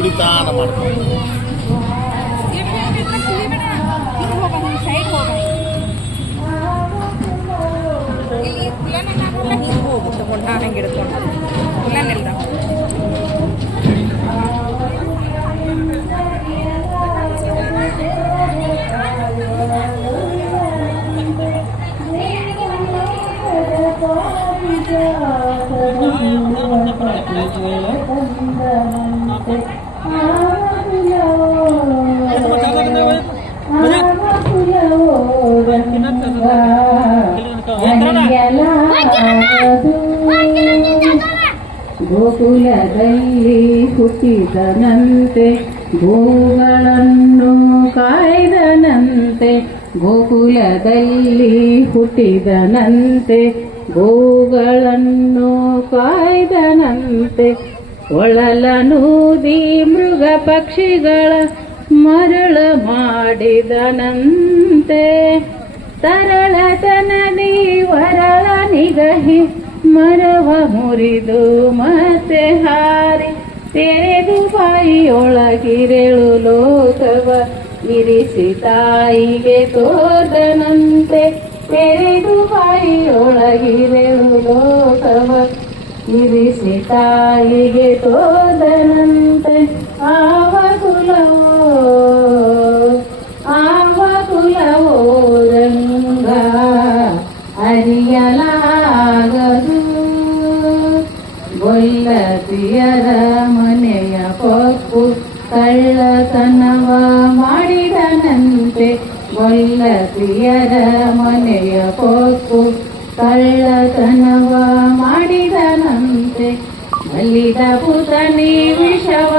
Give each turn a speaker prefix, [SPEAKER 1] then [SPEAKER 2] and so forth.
[SPEAKER 1] ನಿಧಾನ ಮಾಡ್ಕೊಂಡು
[SPEAKER 2] ಸೈಡ್ ಹೋಗ ಇಲ್ಲಿ ಕುಲನೆಲ್ಲ ಹಿಂಗೆ ಹೋಗು ತಗೊಂಡು ನಾ ಹಂಗೆ ಹಿಡ್ಕೊಂಡು ಕುಲನೆಲ್ಲ
[SPEAKER 3] ಗೋಕುಲದಲ್ಲಿ ಹುಟ್ಟಿದನಂತೆ ಗೋಗಳನ್ನು ಕಾಯ್ದನಂತೆ ಗೋಕುಲದಲ್ಲಿ ಹುಟ್ಟಿದನಂತೆ ಗೋಗಳನ್ನು ಕಾಯ್ದನಂತೆ ಒಳಲನೂದಿ ಮೃಗ ಪಕ್ಷಿಗಳ ಮರಳ ಮಾಡಿದನಂತೆ ತರಳತನದಿ ವರಳ ನಿಗಹಿ ಮರವ ಮುರಿದು ಮತ್ತೆ ಹಾರಿ. ತೆರೆದು ಬಾಯಿಯೊಳಗಿರೆಳು ಲೋಕವ ಇರಿಸಿ ತಾಯಿಗೆ ತೋದನಂತೆ ತೆರೆದು ಬಾಯಿಯೊಳಗಿರೆಳು ಲೋಕವ ಇರಿಸಿ ತಾಯಿಗೆ ತೋದನಂತೆ ಆವ ಕುಲವೋ ಆವ ಕುಲವೋ ರಂಗ ಅರಿಯಲಾಗದು. ಗೊಲ್ಲತಿಯರ ಮನೆಯ ಪಕ್ಕು ಕಳ್ಳತನವ ಮಾಡಿದನಂತೆ. ಗೊಲ್ಲತಿಯರ ಮನೆಯ ಪಕ್ಕು ಕಳ್ಳತನವ కలిదపుత నీ విషవ